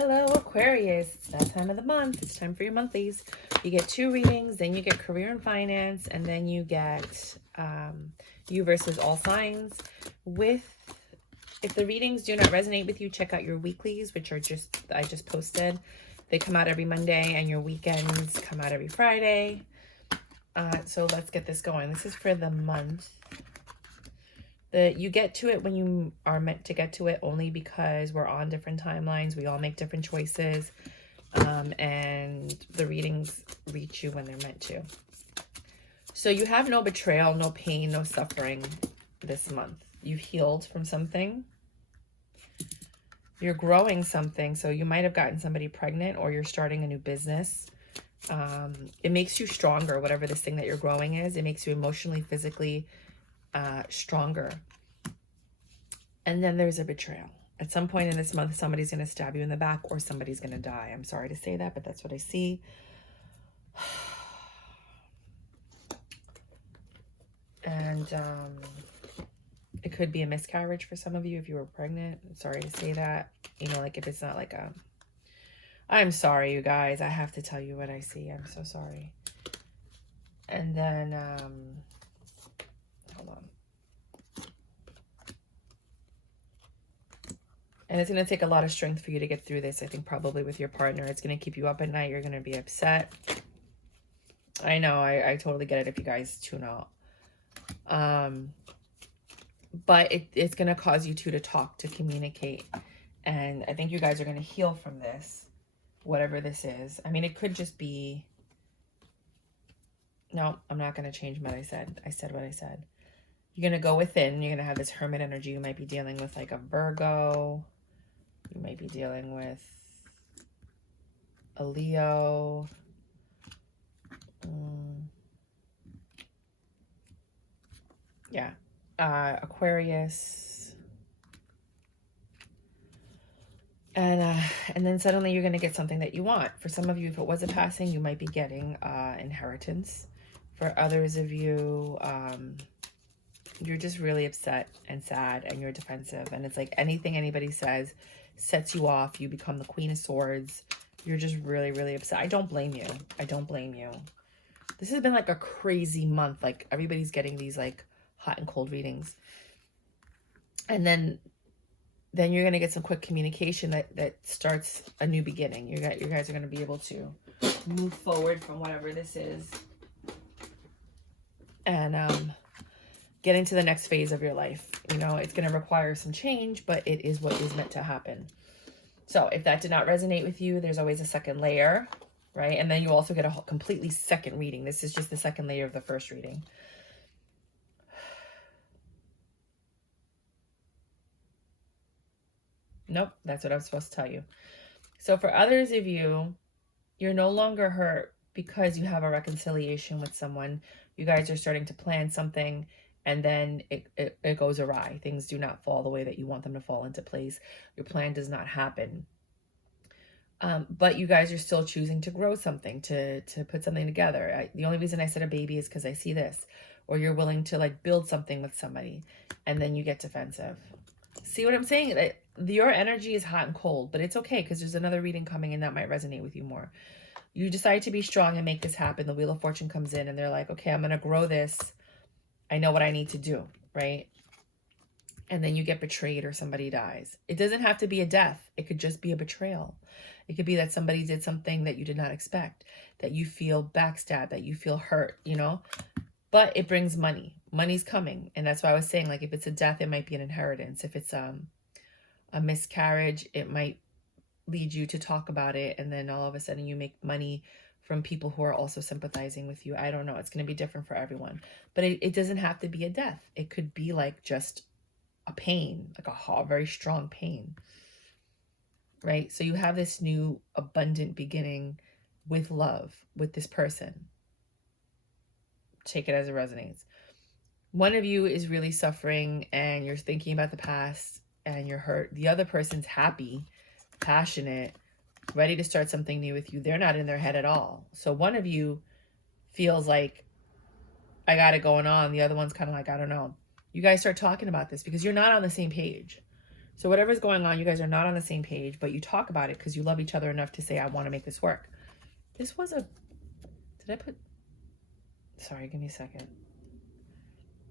Hello, Aquarius. It's that time of the month. It's time for your monthlies. You get 2 readings, then you get career and finance, and then you get you versus all signs. If the readings do not resonate with you, check out your weeklies, which are I just posted. They come out every Monday, and your weekends come out every Friday. So let's get this going. This is for the month. You get to it when you are meant to get to it, only because we're on different timelines. We all make different choices, and the readings reach you when they're meant to. So you have no betrayal, no pain, no suffering this month. You've healed from something. You're growing something. So you might have gotten somebody pregnant, or you're starting a new business. It makes you stronger, whatever this thing that you're growing is. It makes you emotionally, physically stronger. And then there's a betrayal. At some point in this month, somebody's going to stab you in the back, or somebody's going to die. I'm sorry to say that, but that's what I see. And it could be a miscarriage for some of you if you were pregnant. I'm sorry to say that. You know, like if it's not like a... I'm sorry, you guys. I have to tell you what I see. I'm so sorry. And then... hold on. And it's going to take a lot of strength for you to get through this. I think probably with your partner, it's going to keep you up at night. You're going to be upset. I know. I totally get it if you guys tune out. But it's going to cause you two to talk, to communicate. And I think you guys are going to heal from this, whatever this is. I mean, it could just be... No, I'm not going to change what I said. I said what I said. You're going to go within. You're going to have this hermit energy. You might be dealing with like a Virgo. You might be dealing with a Leo. Yeah. Aquarius. And then suddenly you're going to get something that you want. For some of you, if it was a passing, you might be getting inheritance. For others of you, you're just really upset and sad, and you're defensive. And it's like anything anybody says sets you off. You become the Queen of Swords. You're just really, really upset. I don't blame you. I don't blame you. This has been like a crazy month. Like everybody's getting these like hot and cold readings. And then you're going to get some quick communication that starts a new beginning. You guys are going to be able to move forward from whatever this is. And get into the next phase of your life. You know, it's going to require some change, but it is what is meant to happen. So if that did not resonate with you, there's always a second layer, right? And then you also get a completely second reading. This is just the second layer of the first reading. Nope, that's what I'm supposed to tell you. So for others of you, you're no longer hurt because you have a reconciliation with someone. You guys are starting to plan something, and then it goes awry. Things do not fall the way that you want them to fall into place. Your plan does not happen. But you guys are still choosing to grow something, to put something together. The only reason I said a baby is because I see this. Or you're willing to like build something with somebody, and then you get defensive. See what I'm saying? Your energy is hot and cold, but it's okay because there's another reading coming and that might resonate with you more. You decide to be strong and make this happen. The Wheel of Fortune comes in and they're like, okay, I'm going to grow this. I know what I need to do, right? And then you get betrayed or somebody dies. It doesn't have to be a death. It could just be a betrayal. It could be that somebody did something that you did not expect, that you feel backstabbed, that you feel hurt, you know? But it brings money. Money's coming. And that's why I was saying, like, if it's a death, it might be an inheritance. If it's a miscarriage, it might lead you to talk about it. And then all of a sudden you make money from people who are also sympathizing with you. I don't know. It's going to be different for everyone. But it doesn't have to be a death. It could be like just a pain, like a very strong pain. Right? So you have this new abundant beginning with love, with this person. Take it as it resonates. One of you is really suffering and you're thinking about the past and you're hurt. The other person's happy, passionate, ready to start something new with you. They're not in their head at all. So one of you feels like, I got it going on. The other one's kind of like, I don't know. You guys start talking about this because you're not on the same page. So whatever's going on, you guys are not on the same page, but you talk about it because you love each other enough to say, I want to make this work. This was a, did I put, sorry, give me a second.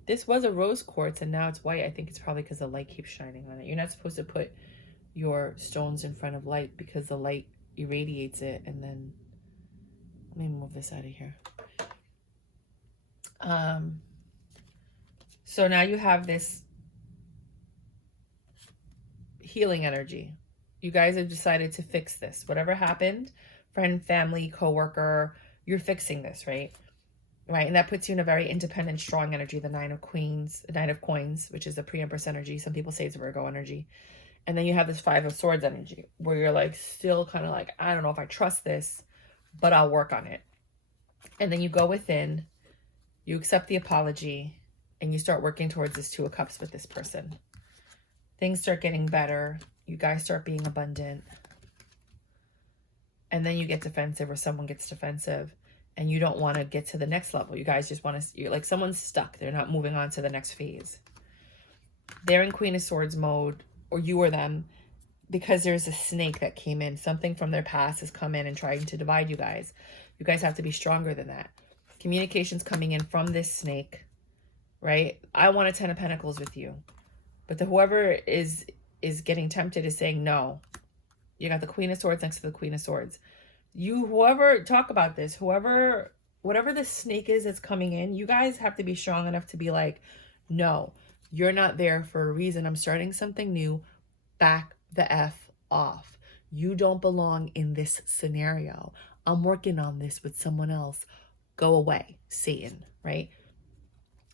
This was a rose quartz and now it's white. I think it's probably because the light keeps shining on it. You're not supposed to put your stones in front of light because the light irradiates it. And then, let me move this out of here. So now you have this healing energy. You guys have decided to fix this. Whatever happened, friend, family, coworker, you're fixing this, right? Right, and that puts you in a very independent, strong energy. The Nine of Coins, which is the pre-Empress energy. Some people say it's Virgo energy. And then you have this Five of Swords energy, where you're like still kind of like, I don't know if I trust this, but I'll work on it. And then you go within, you accept the apology, and you start working towards this Two of Cups with this person. Things start getting better. You guys start being abundant. And then you get defensive, or someone gets defensive. And you don't want to get to the next level. You guys just want to, you're like someone's stuck. They're not moving on to the next phase. They're in Queen of Swords mode, or you or them, because there's a snake that came in. Something from their past has come in and trying to divide you guys. You guys have to be stronger than that. Communication's coming in from this snake, right? I want a 10 of Pentacles with you. But whoever is getting tempted is saying no. You got the Queen of Swords next to the Queen of Swords. Whoever, talk about this, whatever the snake is that's coming in, you guys have to be strong enough to be like, no, you're not there for a reason. I'm starting something new. Back the F off. You don't belong in this scenario. I'm working on this with someone else. Go away, Satan, right?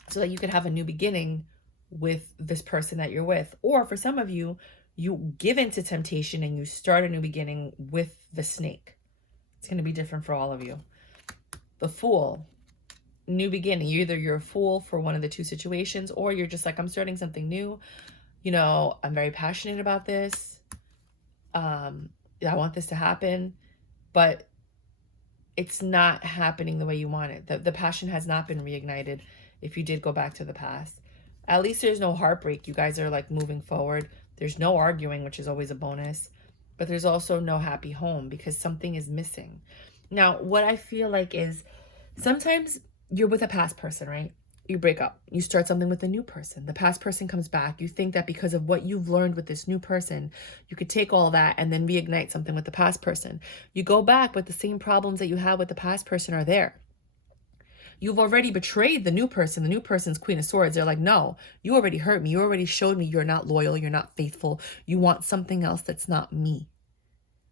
So that you could have a new beginning with this person that you're with. Or for some of you, you give into temptation and you start a new beginning with the snake. It's going to be different for all of you. The Fool, new beginning. Either you're a fool for one of the two situations, or you're just like, I'm starting something new. You know, I'm very passionate about this. I want this to happen, but it's not happening the way you want it. The passion has not been reignited if you did go back to the past. At least there's no heartbreak. You guys are like moving forward. There's no arguing, which is always a bonus. But there's also no happy home because something is missing. Now, what I feel like is sometimes you're with a past person, right? You break up. You start something with a new person. The past person comes back. You think that because of what you've learned with this new person, you could take all that and then reignite something with the past person. You go back, but the same problems that you had with the past person are there. You've already betrayed the new person. The new person's Queen of Swords. They're like, no, you already hurt me. You already showed me you're not loyal. You're not faithful. You want something else that's not me.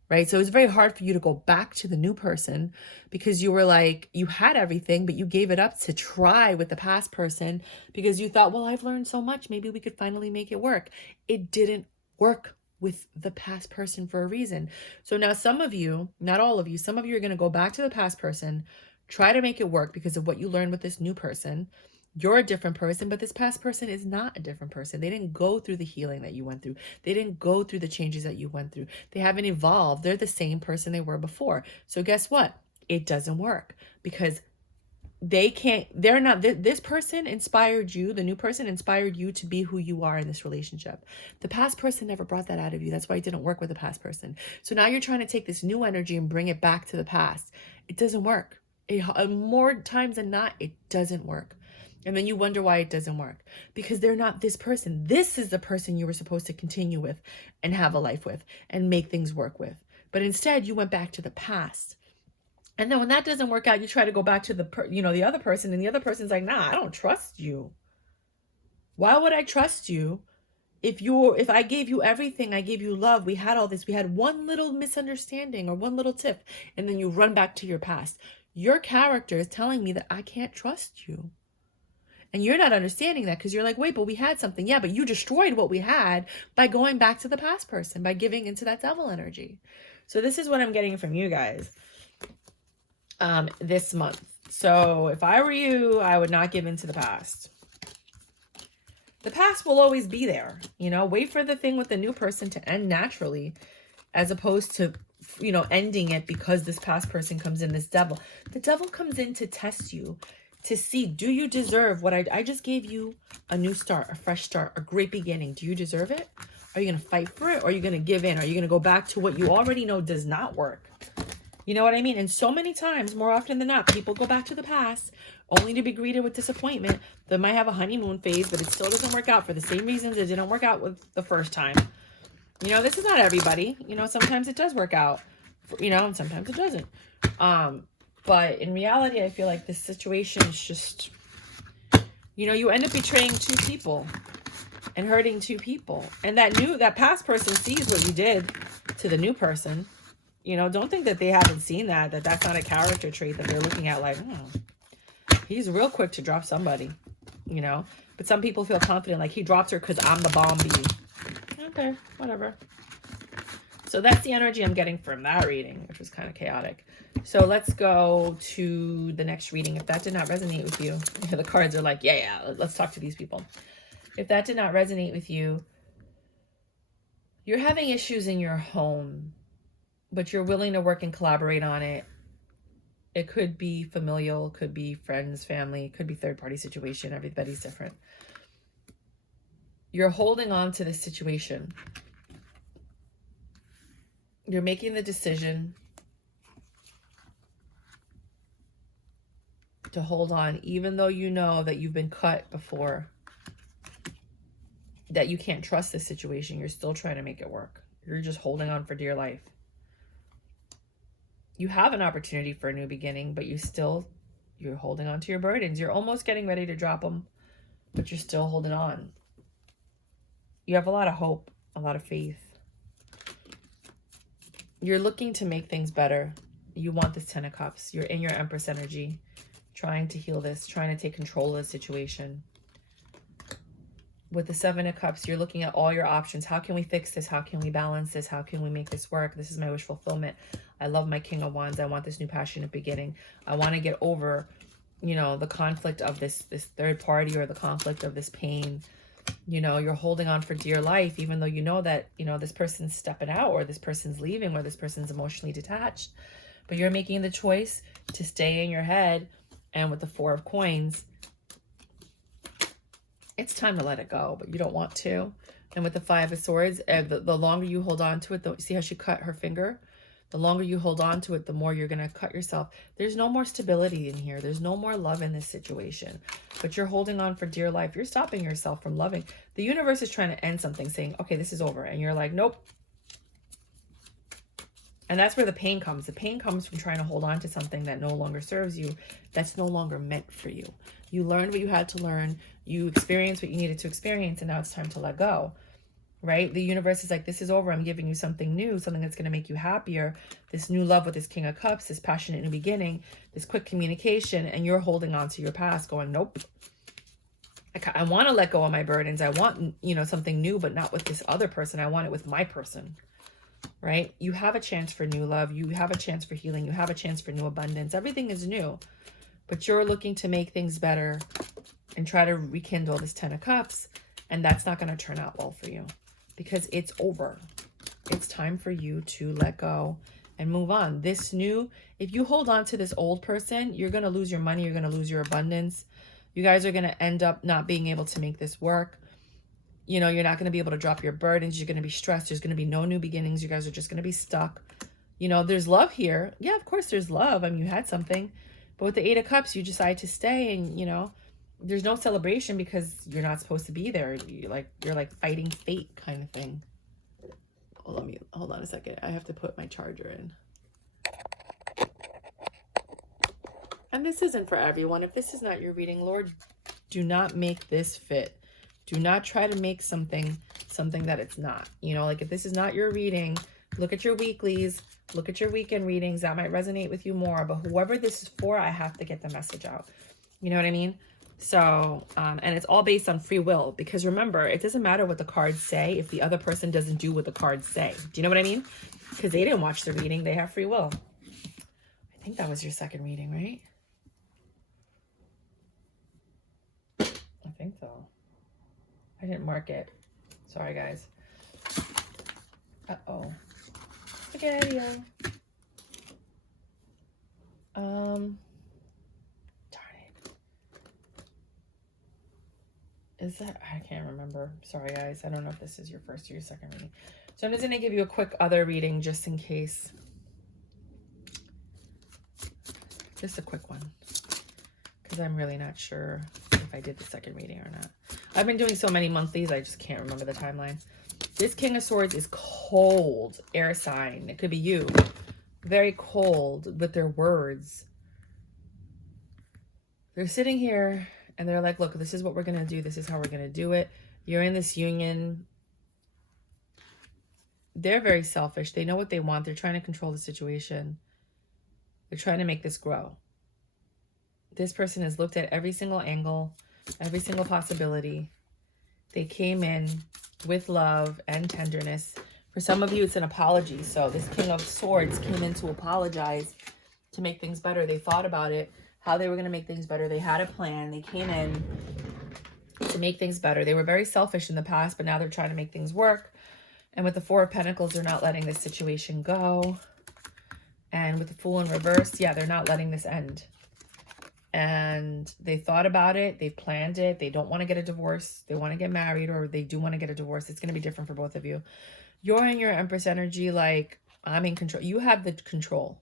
Right? So it's very hard for you to go back to the new person because you were like, you had everything, but you gave it up to try with the past person because you thought, well, I've learned so much. Maybe we could finally make it work. It didn't work with the past person for a reason. So now some of you, not all of you, some of you are going to go back to the past person, try to make it work because of what you learned with this new person. You're a different person, but this past person is not a different person. They didn't go through the healing that you went through. They didn't go through the changes that you went through. They haven't evolved. They're the same person they were before. So guess what? It doesn't work because they're not, this person inspired you. The new person inspired you to be who you are in this relationship. The past person never brought that out of you. That's why it didn't work with the past person. So now you're trying to take this new energy and bring it back to the past. It doesn't work. More times than not, it doesn't work. And then you wonder why it doesn't work. Because they're not this person. This is the person you were supposed to continue with and have a life with and make things work with. But instead, you went back to the past. And then when that doesn't work out, you try to go back to the other person. And the other person's like, nah, I don't trust you. Why would I trust you? If I gave you everything, I gave you love, we had all this, we had one little misunderstanding or one little tip, and then you run back to your past. Your character is telling me that I can't trust you. And you're not understanding that because you're like, wait, but we had something. Yeah, but you destroyed what we had by going back to the past person, by giving into that devil energy. So this is what I'm getting from you guys this month. So if I were you, I would not give into the past. The past will always be there. Wait for the thing with the new person to end naturally as opposed to ending it because this past person comes in, this devil. The devil comes in to test you, to see, do you deserve what I just gave you? A new start, a fresh start, a great beginning. Do you deserve it? Are you going to fight for it, or are you going to give in? Are you going to go back to what you already know does not work? You know what I mean? And so many times, more often than not, people go back to the past only to be greeted with disappointment. They might have a honeymoon phase, but it still doesn't work out for the same reasons it didn't work out with the first time. You know, this is not everybody. You know, sometimes it does work out, you know, and sometimes it doesn't. But in reality, I feel like this situation is just, you know, you end up betraying two people and hurting two people. And that past person sees what you did to the new person. You know, don't think that they haven't seen that's not a character trait that they're looking at like, he's real quick to drop somebody, you know. But some people feel confident, like he drops her because I'm the bomb bee. Okay, whatever. So that's the energy I'm getting from that reading, which was kind of chaotic. So let's go to the next reading. If that did not resonate with you, the cards are like, yeah, let's talk to these people. If that did not resonate with you, you're having issues in your home, but you're willing to work and collaborate on it. It could be familial, could be friends, family, could be third-party situation. Everybody's different. You're holding on to this situation. You're making the decision to hold on, even though you know that you've been cut before, that you can't trust this situation. You're still trying to make it work. You're just holding on for dear life. You have an opportunity for a new beginning, but you're holding on to your burdens. You're almost getting ready to drop them, but you're still holding on. You have a lot of hope, a lot of faith. You're looking to make things better. You want this 10 of Cups. You're in your Empress energy, trying to heal this, trying to take control of the situation. With the 7 of Cups, you're looking at all your options. How can we fix this? How can we balance this? How can we make this work? This is my wish fulfillment. I love my King of Wands. I want this new passionate beginning. I want to get over, you know, the conflict of this third party, or the conflict of this pain. You know, you're holding on for dear life, even though you know that, you know, this person's stepping out, or this person's leaving, or this person's emotionally detached. But you're making the choice to stay in your head. And with the 4 of Coins, it's time to let it go, but you don't want to. And with the 5 of Swords, the longer you hold on to it, see how she cut her finger? The longer you hold on to it, the more you're going to cut yourself. There's no more stability in here. There's no more love in this situation. But you're holding on for dear life. You're stopping yourself from loving. The universe is trying to end something, saying, okay, this is over. And you're like, nope. And that's where the pain comes. The pain comes from trying to hold on to something that no longer serves you, that's no longer meant for you. You learned what you had to learn. You experienced what you needed to experience, and now it's time to let go, right? The universe is like, this is over. I'm giving you something new, something that's going to make you happier. This new love with this King of Cups, this passionate new beginning, this quick communication, and you're holding on to your past going, nope. I want to let go of my burdens. I want, you know, something new, but not with this other person. I want it with my person. Right? You have a chance for new love. You have a chance for healing. You have a chance for new abundance. Everything is new, but you're looking to make things better and try to rekindle this 10 of Cups. And that's not going to turn out well for you, because it's over. It's time for you to let go and move on. This new, if you hold on to this old person, you're going to lose your money. You're going to lose your abundance. You guys are going to end up not being able to make this work. You know, you're not going to be able to drop your burdens. You're going to be stressed. There's going to be no new beginnings. You guys are just going to be stuck. You know, there's love here. Yeah, of course there's love. I mean, you had something. But with the 8 of Cups, you decide to stay, and, you know, there's no celebration because you're not supposed to be there. You're like fighting fate kind of thing. Hold on a second. I have to put my charger in. And this isn't for everyone. If this is not your reading, Lord, do not make this fit. Do not try to make something that it's not. You know, like if this is not your reading, look at your weeklies, look at your weekend readings. That might resonate with you more. But whoever this is for, I have to get the message out. You know what I mean? So, and it's all based on free will. Because remember, it doesn't matter what the cards say if the other person doesn't do what the cards say. Do you know what I mean? Because they didn't watch the reading. They have free will. I think that was your second reading, right? I think so. I didn't mark it. Sorry, guys. Uh-oh. Spaghetti-o. Darn it. Is that, I can't remember. Sorry, guys. I don't know if this is your first or your second reading. So I'm just going to give you a quick other reading just in case. Just a quick one. Because I'm really not sure if I did the second reading or not. I've been doing so many monthlies, I just can't remember the timeline. This King of Swords is cold. Air sign. It could be you. Very cold with their words. They're sitting here and they're like, look, this is what we're going to do. This is how we're going to do it. You're in this union. They're very selfish. They know what they want. They're trying to control the situation. They're trying to make this grow. This person has looked at every single angle, every single possibility. They came in with love and tenderness. For some of you, it's an apology. So this King of Swords came in to apologize, to make things better. They thought about it, how they were going to make things better. They had a plan. They came in to make things better. They were very selfish in the past, but now they're trying to make things work. And with the Four of Pentacles, they're not letting this situation go. And with the Fool in reverse, yeah, they're not letting this end. And they thought about it. They planned it. They don't want to get a divorce. They want to get married, or they do want to get a divorce. It's going to be different for both of you. You're in your Empress energy like, I'm in control. You have the control.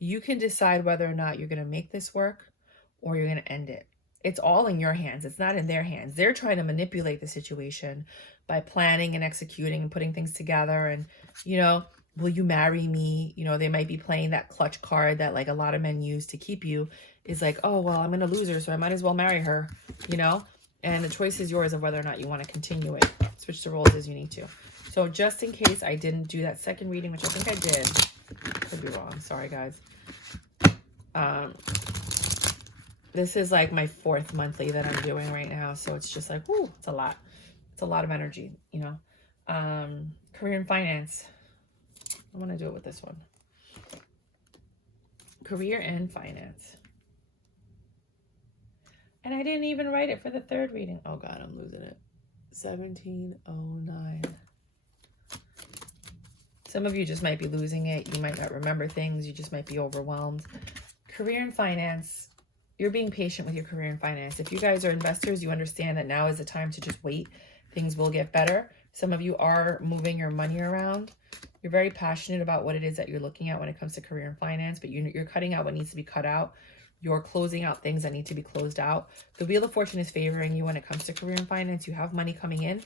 You can decide whether or not you're going to make this work or you're going to end it. It's all in your hands. It's not in their hands. They're trying to manipulate the situation by planning and executing and putting things together. And, you know, will you marry me? You know, they might be playing that clutch card that like a lot of men use to keep you. Is like, oh, well, I'm going to lose her, so I might as well marry her, you know? And the choice is yours of whether or not you want to continue it. Switch the roles as you need to. So just in case I didn't do that second reading, which I think I did. Could be wrong. Sorry, guys. This is like my 4th monthly that I'm doing right now. So it's just like, whoo, it's a lot. It's a lot of energy, you know? Career and finance. I want to do it with this one. Career and finance. And I didn't even write it for the 3rd reading. Oh, God, I'm losing it. 1709. Some of you just might be losing it. You might not remember things. You just might be overwhelmed. Career and finance. You're being patient with your career and finance. If you guys are investors, you understand that now is the time to just wait. Things will get better. Some of you are moving your money around. You're very passionate about what it is that you're looking at when it comes to career and finance, but you're cutting out what needs to be cut out. You're closing out things that need to be closed out. The Wheel of Fortune is favoring you when it comes to career and finance. You have money coming in,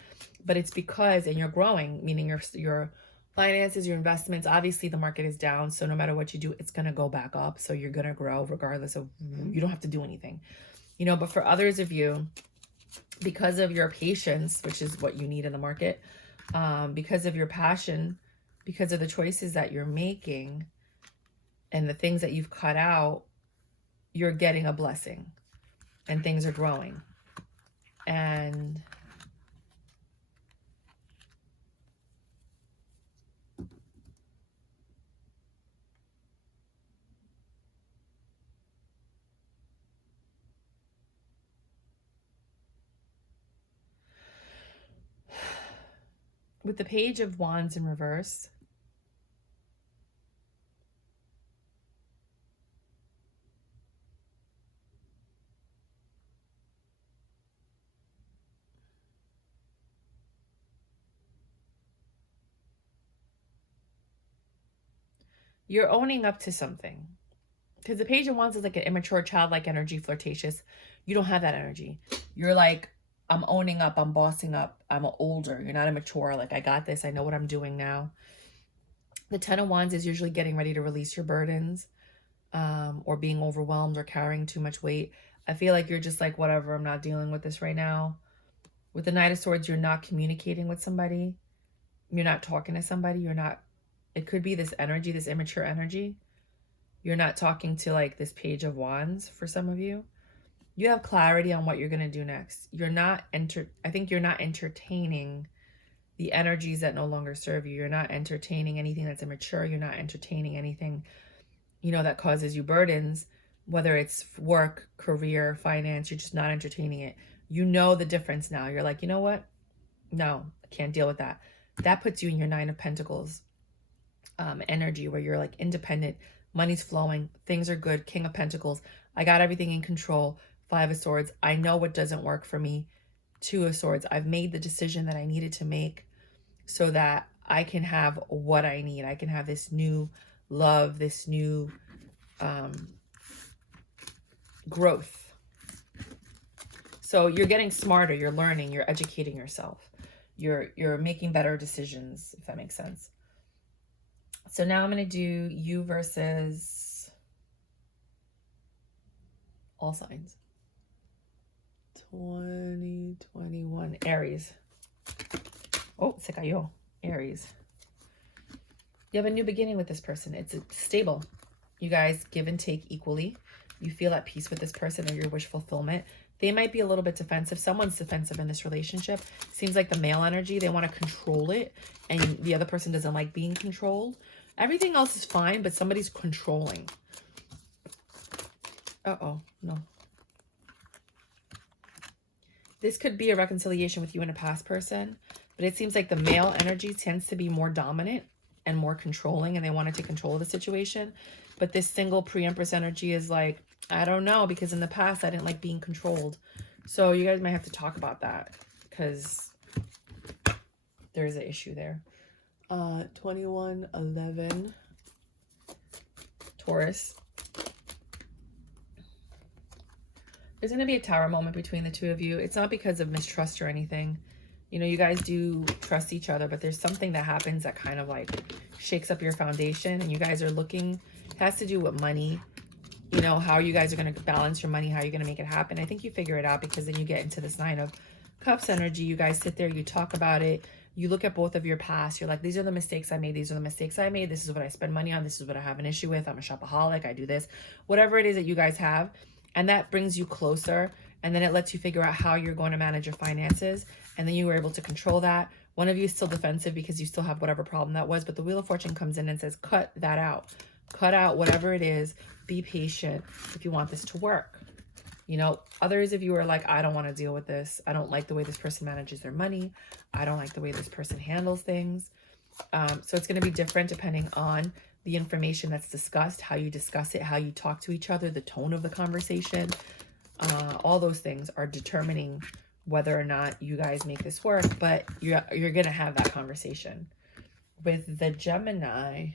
but it's because, and you're growing, meaning your finances, your investments. Obviously, the market is down, so no matter what you do, it's going to go back up. So you're going to grow regardless of, you don't have to do anything. You know, but for others of you, because of your patience, which is what you need in the market, because of your passion, because of the choices that you're making and the things that you've cut out, you're getting a blessing and things are growing. And with the Page of Wands in reverse, you're owning up to something. Because the Page of Wands is like an immature, childlike energy, flirtatious. You don't have that energy. You're like, I'm owning up, I'm bossing up, I'm older. You're not immature, like I got this, I know what I'm doing now. The Ten of Wands is usually getting ready to release your burdens, or being overwhelmed or carrying too much weight. I feel like you're just like, whatever, I'm not dealing with this right now. With the Knight of Swords, you're not communicating with somebody. You're not talking to somebody. You're not, it could be this energy, this immature energy. You're not talking to like this Page of Wands for some of you. You have clarity on what you're going to do next. You're not, I think you're not entertaining the energies that no longer serve you. You're not entertaining anything that's immature. You're not entertaining anything, you know, that causes you burdens, whether it's work, career, finance. You're just not entertaining it. You know the difference now. You're like, you know what? No, I can't deal with that. That puts you in your Nine of Pentacles energy, where you're like independent, money's flowing, things are good, King of Pentacles. I got everything in control. 5 of Swords. I know what doesn't work for me Two of Swords. I've made the decision that I needed to make so that I can have what I need. I can have this new love, this new growth. So you're getting smarter, you're learning, you're educating yourself. You're making better decisions, if that makes sense. So now I'm going to do you versus all signs. 2021 Aries. Oh, se cayó. Aries. You have a new beginning with this person. It's stable. You guys give and take equally. You feel at peace with this person or your wish fulfillment. They might be a little bit defensive. Someone's defensive in this relationship. Seems like the male energy, they want to control it, and the other person doesn't like being controlled. Everything else is fine, but somebody's controlling. Uh-oh, no. This could be a reconciliation with you and a past person, but it seems like the male energy tends to be more dominant and more controlling, and they want to take control of the situation. But this single pre-empress energy is like, I don't know, because in the past I didn't like being controlled. So you guys might have to talk about that, because there is an issue there. 2111 Taurus. There's going to be a tower moment between the two of you. It's not because of mistrust or anything. You know, you guys do trust each other, but there's something that happens that kind of like shakes up your foundation, and you guys are looking, it has to do with money. You know, how you guys are going to balance your money, how you're going to make it happen. I think you figure it out, because then you get into this Nine of Cups energy. You guys sit there, you talk about it. You look at both of your past. You're like, these are the mistakes I made. These are the mistakes I made. This is what I spend money on. This is what I have an issue with. I'm a shopaholic. I do this. Whatever it is that you guys have. And that brings you closer. And then it lets you figure out how you're going to manage your finances. And then you were able to control that. One of you is still defensive because you still have whatever problem that was. But the Wheel of Fortune comes in and says, cut that out. Cut out whatever it is. Be patient if you want this to work. You know, others of you are like, I don't want to deal with this. I don't like the way this person manages their money. I don't like the way this person handles things. So it's going to be different depending on the information that's discussed, how you discuss it, how you talk to each other, the tone of the conversation. All those things are determining whether or not you guys make this work, but you're going to have that conversation. With the Gemini,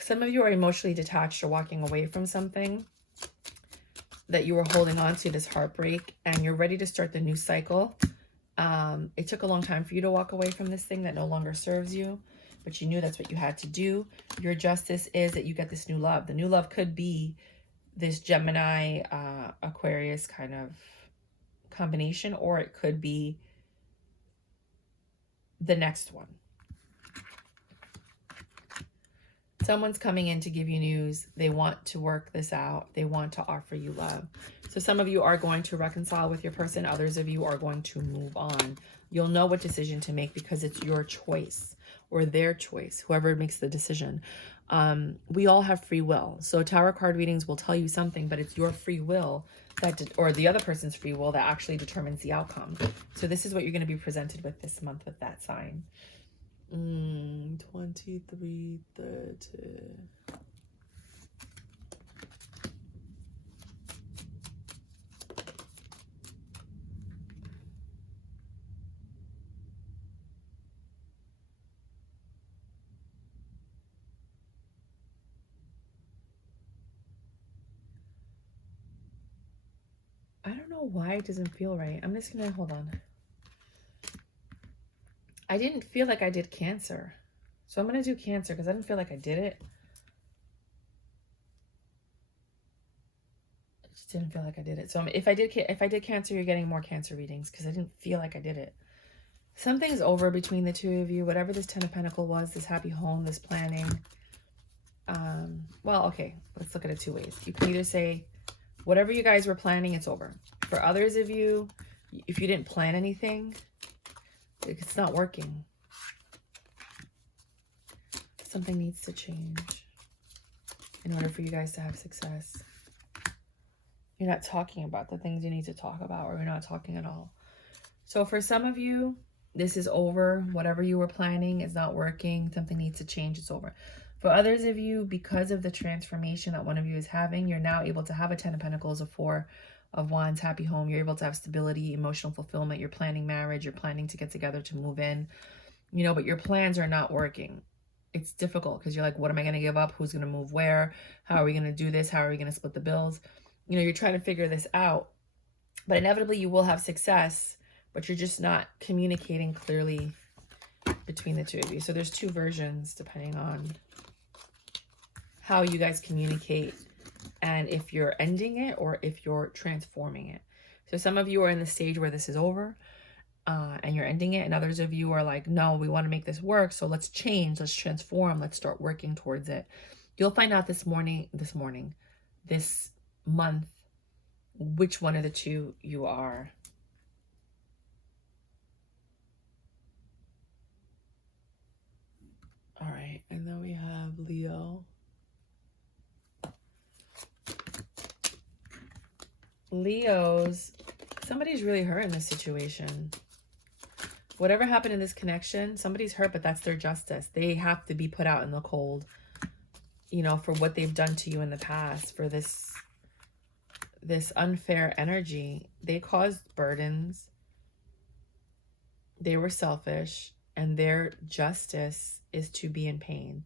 some of you are emotionally detached or walking away from something that you were holding on to, this heartbreak, and you're ready to start the new cycle. It took a long time for you to walk away from this thing that no longer serves you, but you knew that's what you had to do. Your justice is that you get this new love. The new love could be this Gemini, Aquarius kind of combination, or it could be the next one. Someone's coming in to give you news. They want to work this out. They want to offer you love. So some of you are going to reconcile with your person. Others of you are going to move on. You'll know what decision to make because it's your choice or their choice, whoever makes the decision. We all have free will. So tarot card readings will tell you something, but it's your free will or the other person's free will that actually determines the outcome. So this is what you're going to be presented with this month with that sign. 2330. I don't know why it doesn't feel right. I'm just gonna hold on. I didn't feel like I did Cancer. So I'm going to do Cancer because I didn't feel like I did it. I just didn't feel like I did it. So if I did Cancer, you're getting more Cancer readings because I didn't feel like I did it. Something's over between the two of you. Whatever this 10 of Pentacles was, this happy home, this planning. Well, okay, let's look at it two ways. You can either say, whatever you guys were planning, it's over. For others of you, if you didn't plan anything, it's not working. Something needs to change in order for you guys to have success. You're not talking about the things you need to talk about, or you're not talking at all. So for some of you, this is over. Whatever you were planning is not working. Something needs to change. It's over. For others of you, because of the transformation that one of you is having, you're now able to have a 10 of Pentacles, a 4, of Wands, happy home. You're able to have stability, emotional fulfillment. You're planning marriage. You're planning to get together, to move in, you know, but your plans are not working. It's difficult because you're like, what am I going to give up? Who's going to move where? How are we going to do this? How are we going to split the bills? You know, you're trying to figure this out, but inevitably you will have success, but you're just not communicating clearly between the two of you. So there's two versions depending on how you guys communicate and if you're ending it or if you're transforming it. So some of you are in the stage where this is over and you're ending it, and others of you are like, no, we want to make this work, so let's change, let's transform, let's start working towards it. You'll find out this month, which one of the two you are. All right, and then we have Leo. Leos, somebody's really hurt in this situation. Whatever happened in this connection, somebody's hurt, but that's their justice. They have to be put out in the cold, you know, for what they've done to you in the past, for this unfair energy. They caused burdens. They were selfish, and their justice is to be in pain,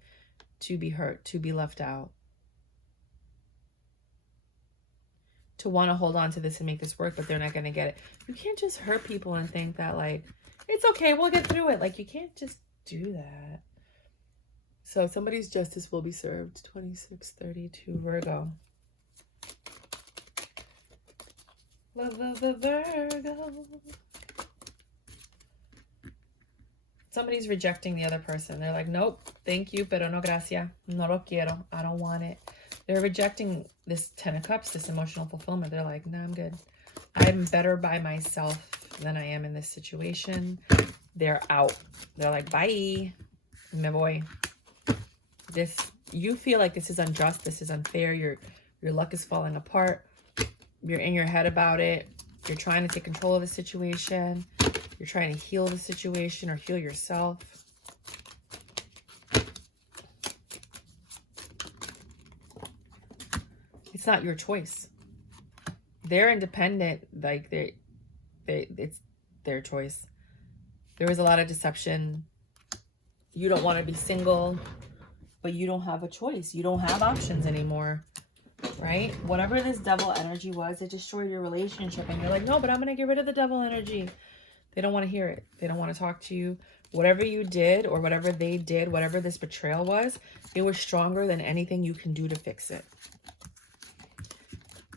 to be hurt, to be left out, to want to hold on to this and make this work, but they're not going to get it. You can't just hurt people and think that, like, it's okay, we'll get through it. Like, you can't just do that. So somebody's justice will be served. 2632 Virgo. Love the Virgo. Somebody's rejecting the other person. They're like, nope, thank you, pero no gracias. No lo quiero. I don't want it. They're rejecting this 10 of Cups, this emotional fulfillment. They're like, nah, I'm good. I'm better by myself than I am in this situation. They're out. They're like, bye, me voy. You feel like this is unjust. This is unfair. Your luck is falling apart. You're in your head about it. You're trying to take control of the situation. You're trying to heal the situation or heal yourself. It's not your choice. They're independent. Like it's their choice. There was a lot of deception. You don't want to be single, but you don't have a choice. You don't have options anymore, right? Whatever this devil energy was, it destroyed your relationship. And you're like, no, but I'm going to get rid of the devil energy. They don't want to hear it. They don't want to talk to you. Whatever you did or whatever they did, whatever this betrayal was, it was stronger than anything you can do to fix it.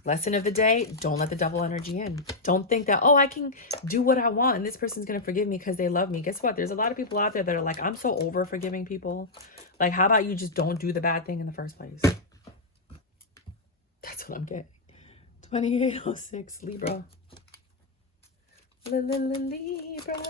Lesson of the day, don't let the devil energy in. Don't think that, oh, I can do what I want and this person's going to forgive me because they love me. Guess what? There's a lot of people out there that are like, I'm so over forgiving people. Like, how about you just don't do the bad thing in the first place? That's what I'm getting. 2806 Libra. Libra.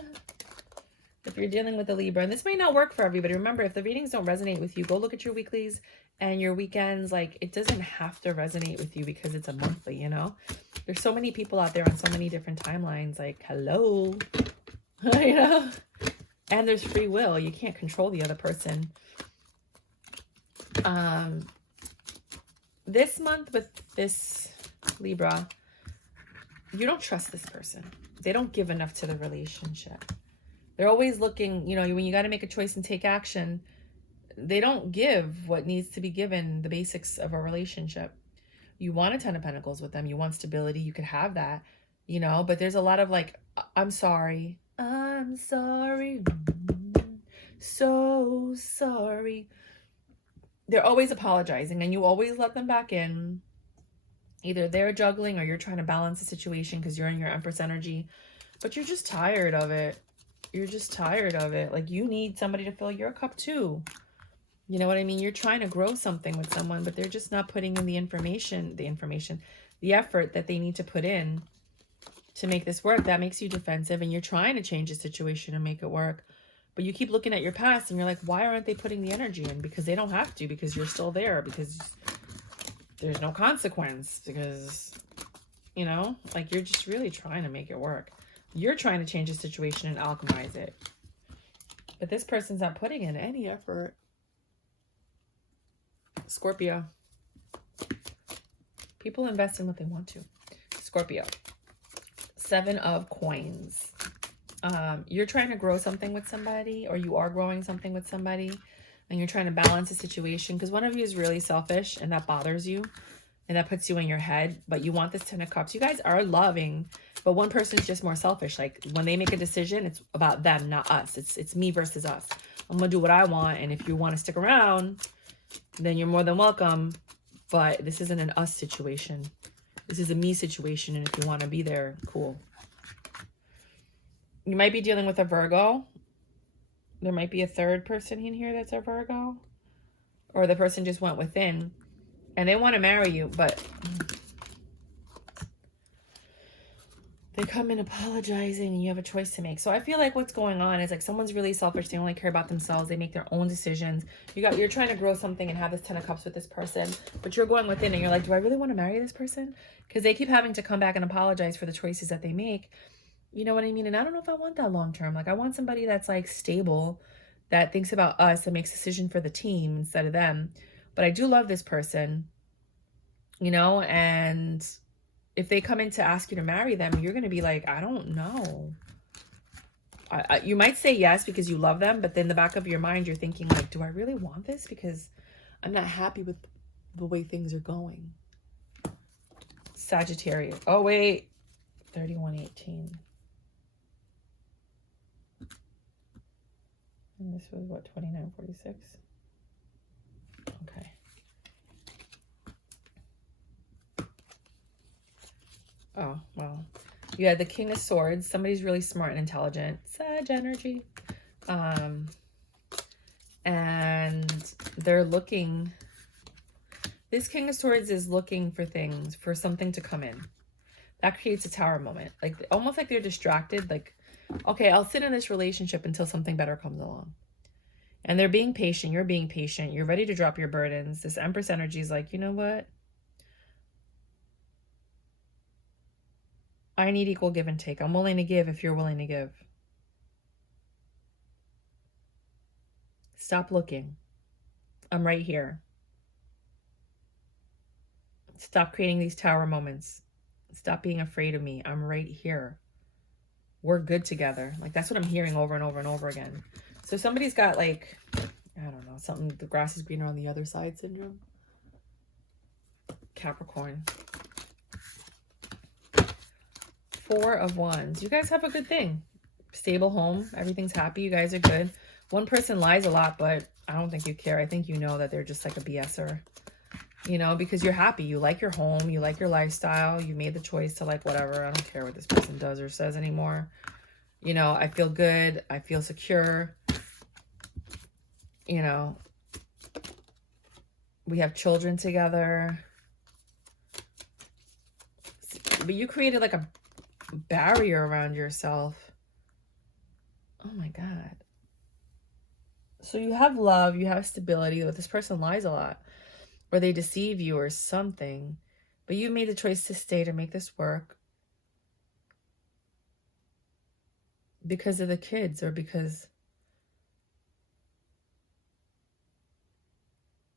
If you're dealing with a Libra, and this may not work for everybody. Remember, if the readings don't resonate with you, go look at your weeklies and your weekends. Like, it doesn't have to resonate with you because it's a monthly, you know? There's so many people out there on so many different timelines. Like, hello, you know? And there's free will. You can't control the other person. This month with this Libra, you don't trust this person. They don't give enough to the relationship. They're always looking, you know, when you got to make a choice and take action, they don't give what needs to be given, the basics of a relationship. You want a 10 of Pentacles with them. You want stability. You could have that, you know, but there's a lot of like, I'm sorry. I'm sorry. So sorry. They're always apologizing and you always let them back in. Either they're juggling or you're trying to balance the situation because you're in your Empress energy, but you're just tired of it. You're just tired of it. Like, you need somebody to fill your cup too. You know what I mean? You're trying to grow something with someone, but they're just not putting in the effort that they need to put in to make this work. That makes you defensive and you're trying to change the situation and make it work. But you keep looking at your past and you're like, why aren't they putting the energy in? Because they don't have to, because you're still there, because there's no consequence, because, you know, like, you're just really trying to make it work. You're trying to change the situation and alchemize it. But this person's not putting in any effort. Scorpio. People invest in what they want to. Scorpio. 7 of Coins. You're trying to grow something with somebody, or you are growing something with somebody, and you're trying to balance the situation because one of you is really selfish and that bothers you and that puts you in your head, but you want this 10 of Cups. You guys are loving, but one person's just more selfish. Like when they make a decision, it's about them, not us. It's me versus us. I'm gonna do what I want, and if you want to stick around, then you're more than welcome, but this isn't an us situation. This is a me situation, and if you want to be there, cool. You might be dealing with a Virgo. There might be a third person in here that's a Virgo. Or the person just went within and they want to marry you, but they come in apologizing and you have a choice to make. So I feel like what's going on is like someone's really selfish. They only care about themselves. They make their own decisions. You're trying to grow something and have this 10 of Cups with this person, but you're going within and you're like, do I really want to marry this person? Because they keep having to come back and apologize for the choices that they make. You know what I mean? And I don't know if I want that long term. Like I want somebody that's like stable, that thinks about us, that makes decision for the team instead of them. But I do love this person, you know, and if they come in to ask you to marry them, you're going to be like, I don't know. You might say yes because you love them, but then in the back of your mind, you're thinking like, do I really want this? Because I'm not happy with the way things are going. Sagittarius. Oh, wait. 3118. And this was what, 2946? Okay. Oh, well. You had the King of Swords. Somebody's really smart and intelligent. Sag energy. And they're looking. This King of Swords is looking for things, for something to come in. That creates a Tower moment. Like, almost like they're distracted. Like, okay, I'll sit in this relationship until something better comes along. And they're being patient. You're being patient. You're ready to drop your burdens. This Empress energy is like, you know what? I need equal give and take. I'm willing to give if you're willing to give. Stop looking. I'm right here. Stop creating these tower moments. Stop being afraid of me. I'm right here. We're good together. Like, that's what I'm hearing over and over and over again. So somebody's got like, I don't know, something, the grass is greener on the other side syndrome. Capricorn. 4 of Wands. You guys have a good thing. Stable home. Everything's happy. You guys are good. One person lies a lot, but I don't think you care. I think you know that they're just like a BSer. You know, because you're happy. You like your home. You like your lifestyle. You made the choice to like whatever. I don't care what this person does or says anymore. You know, I feel good. I feel secure. You know, we have children together. But you created like a barrier around yourself. Oh my God. So you have love, you have stability, but this person lies a lot, or they deceive you or something, but you made the choice to stay, to make this work because of the kids, or because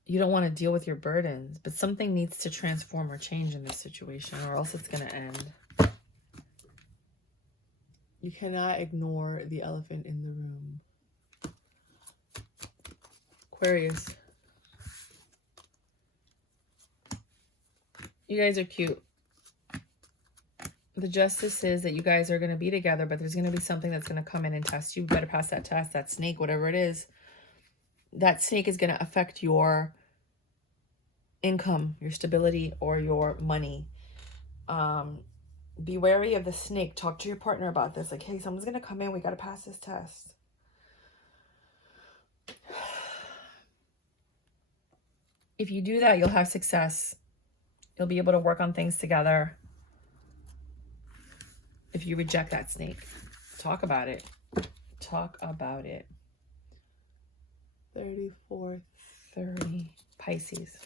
you don't want to deal with your burdens, but something needs to transform or change in this situation, or else it's going to end. You cannot ignore the elephant in the room. Aquarius. You guys are cute. The justice is that you guys are going to be together, but there's going to be something that's going to come in and test you. You better pass that test, that snake, whatever it is. That snake is going to affect your income, your stability, or your money. Be wary of the snake. Talk to your partner about this. Like, hey, someone's going to come in. We got to pass this test. If you do that, you'll have success. You'll be able to work on things together. If you reject that snake, talk about it. Talk about it. 34, 30. Pisces.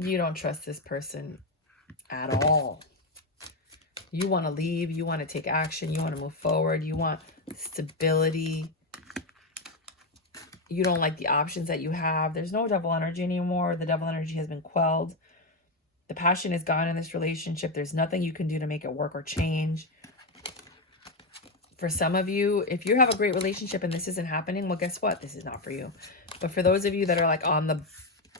You don't trust this person at all. You want to leave. You want to take action. You want to move forward. You want stability. You don't like the options that you have. There's no devil energy anymore. The devil energy has been quelled. The passion is gone in this relationship. There's nothing you can do to make it work or change. For some of you, if you have a great relationship and this isn't happening, well, guess what? This is not for you. But for those of you that are like on the,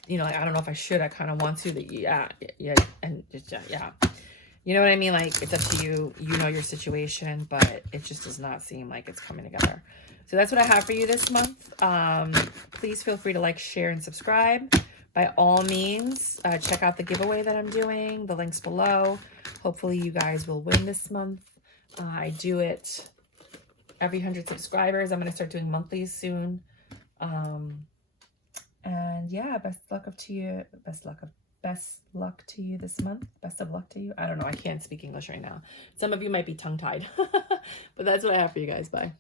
you know, like, I don't know if I should, I kind of want to, that yeah, and just, yeah. You know what I mean? Like, it's up to you. You know your situation, but it just does not seem like it's coming together. So that's what I have for you this month. Please feel free to like, share, and subscribe. By all means, check out the giveaway that I'm doing. The link's below. Hopefully you guys will win this month. I do it every 100 subscribers. I'm going to start doing monthlies soon. And yeah, best luck to you this month. Best of luck to you. I don't know. I can't speak English right now. Some of you might be tongue-tied. But that's what I have for you guys. Bye.